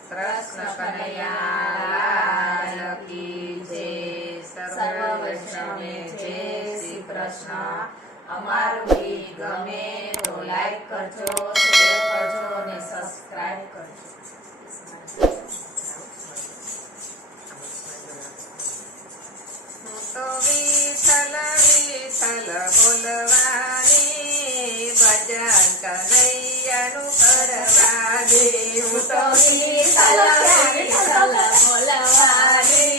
કૃષ્ણ કનૈયા લાલ કી જય. સર્વ વૈષ્ણવને જય શ્રી કૃષ્ણ. અમારું ગીત ગમે તો લાઈક કરજો, શેર કરજો અને સબસ્ક્રાઇબ કરજો. તો વિઠ્ઠલ વિઠ્ઠલ બોલવાની, ભજન કનૈયાનું કરવાની. હું તો વિઠ્ઠલ વિઠ્ઠલ બોલવાની,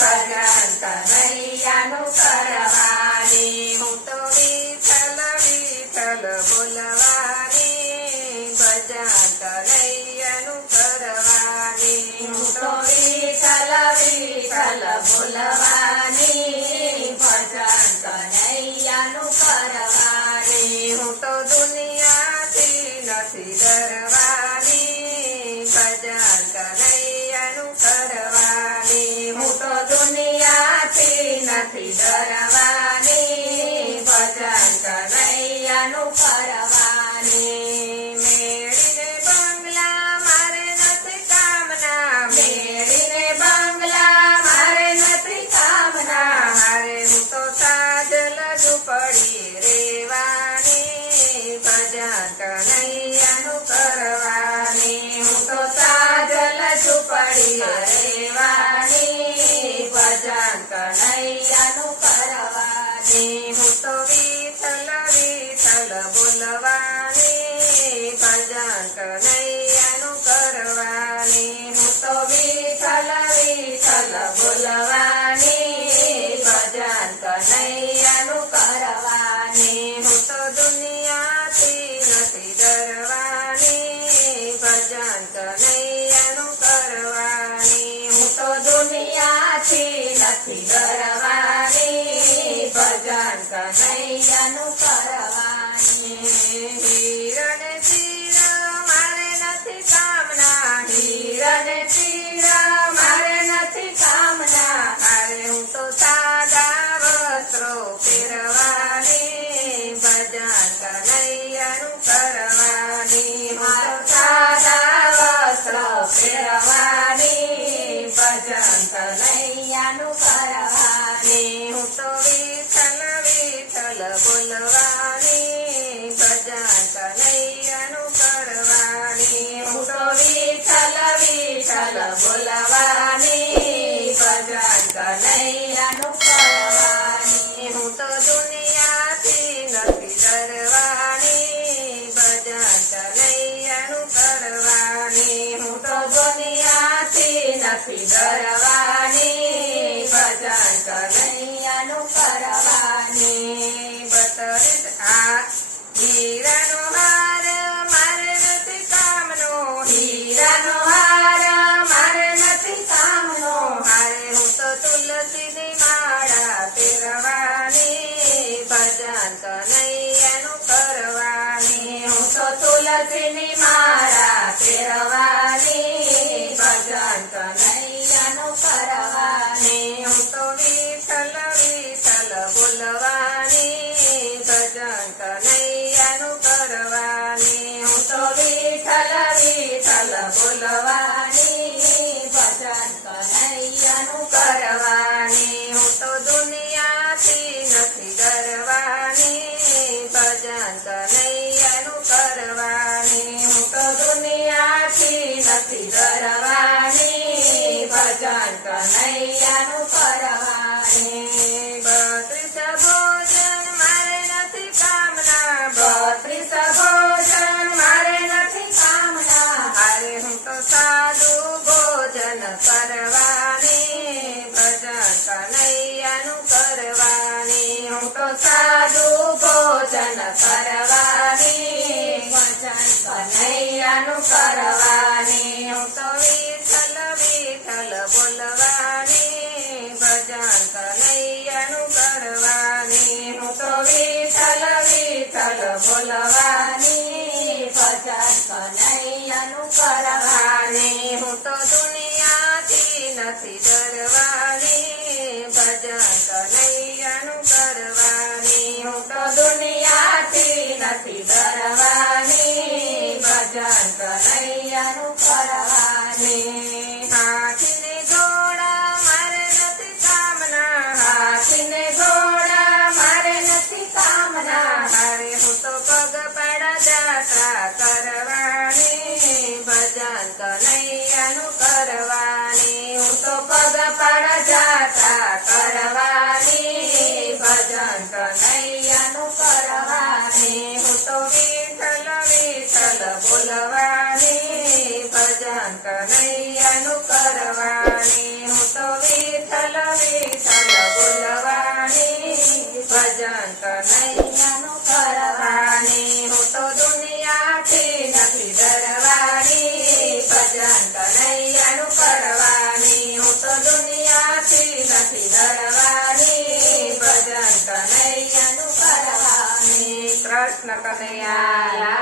ભજન કનૈયાનું કરવાની. હું તો વિઠ્ઠલ વિઠ્ઠલ બોલવાની, ભજન કનૈયાનું કરવાની. હું તો વિઠ્ઠલ વિઠ્ઠલ બોલવાની, ભજન કનૈયાનું કરવાની. હું તો દુનિયાથી નથી ડરવાની, ભજન કનૈયાનું કરવાની. હું તો દુનિયાથી નથી ડરવાની, ભજન કનૈયાનું કરવાની. મેળીને બંગલા મારે નથી કામના, મેળીને બંગલા મારે નથી કામના. હારે હું તો સાજલ ઝૂંપડી રેવાની, ભજન કનૈયાનું કરવાની. હું તો સાજલ ઝૂંપડી રેવાની, ભજન કનૈયાનું કરવાની. હું તો વિઠ્ઠલ વિઠ્ઠલ બોલવાની, ભજન કનૈયાનું કરવાની. હું તો વિઠ્ઠલ વિઠ્ઠલ બોલવાની, ભજન કનૈયાનું કરવાની. હું તો દુનિયાથી નથી ડરવાની, ભજન કનૈયાનું કરવાની. હું તો દુનિયાથી નથી ડરવાની, ભજન કનૈયાનું કરવાની. હીરને ચીર મારે નથી કામના, હીરને ચીર મારે નથી કામના. હારે હું તો સાદા વસ્ત્રો પહેરવાની, ભજન કનૈયાનું કરવાની. હું તો સાદા વસ્ત્રો પહેરવાની, ભજન કનૈયાનું કરવાની. હું તો વિઠ્ઠલ વિઠ્ઠલ બોલવાની, ભજન કનૈયાનું કરવાની. હું તો વિઠ્ઠલ વિઠ્ઠલ બોલવાની, ભજન કનૈયાનું કરવાની. હું તો દુનિયાથી નથી ડરવાની, ભજન કનૈયાનું કરવાની. હું તો દુનિયાથી નથી ડરવાની, ભજન કનૈયાનું કરવાની. બતરીસ હીરાનો હાર મારે નથી કામનો, હીરાનો હાર મારે નથી કામનો. હારે હું તો તુલસીની માળા પહેરવાની, ભજન કનૈયાનું કરવાની. હું તો તુલસીની માળા પહેરવાની, ભજન કનૈયાનું કરવાની. હું તો વિઠ્ઠલ વિઠ્ઠલ બોલવાની, ભજન કનૈયાનું કરવાની. હું તો વિઠ્ઠલ વિઠ્ઠલ બોલવાની, ભજન કનૈયાનું કરવાની. હું તો દુનિયાથી નથી ડરવાની, ભજન કનૈયાનું કરવાની. હું તો દુનિયાથી નથી ડરવાની, ભજન કનૈયાનું કરવાની. 32 ભોજન મારે નથી કામના, 32 ભોજન મારે નથી કામના. હારે હું તો સાદું ભોજન કરવાની, ભજન કનૈયાનું કરવાની. હું તો સાદું ભોજન કરવાની, ભજન કનૈયાનું કરવાની. હું તો વિઠ્ઠલ વિઠ્ઠલ બોલવાની, ભજન કનૈયાનું કરવાની. હું તો વિઠ્ઠલ વિઠ્ઠલ બોલવાની, ભજન કનૈયાનું કરવાની. હું તો દુનિયાથી નથી ડરવાની, ભજન કનૈયાનું કરવાની. હું તો દુનિયાથી નથી ડરવાની, ભજન કનૈયાનું કરવાની. કરવાની હાથીને ઘોડા મારે નથી કામના હાથીને ઘોડા મારે નથી કામના મારે હું તો પગપાળા જાત્રા કરવાની ભજન કનૈયાનું કરવાની હું તો પગપાળા જાત્રા કરવાની ભજન કનૈયાનું કરવાની હું તો વિઠ્ઠલ વિઠ્ઠલ બોલવાની ભજન કનૈયાનું કરવાની હું તો વિઠ્ઠલ વિઠ્ઠલ બોલવાની ભજન કનૈયાનું કરવાની હું તો દુનિયાથી નથી ડરવાની ભજન કનૈયાનું કરવાની હું તો દુનિયાથી નથી ડરવાની ભજન કનૈયાનું કરવાની કૃષ્ણ કનૈયા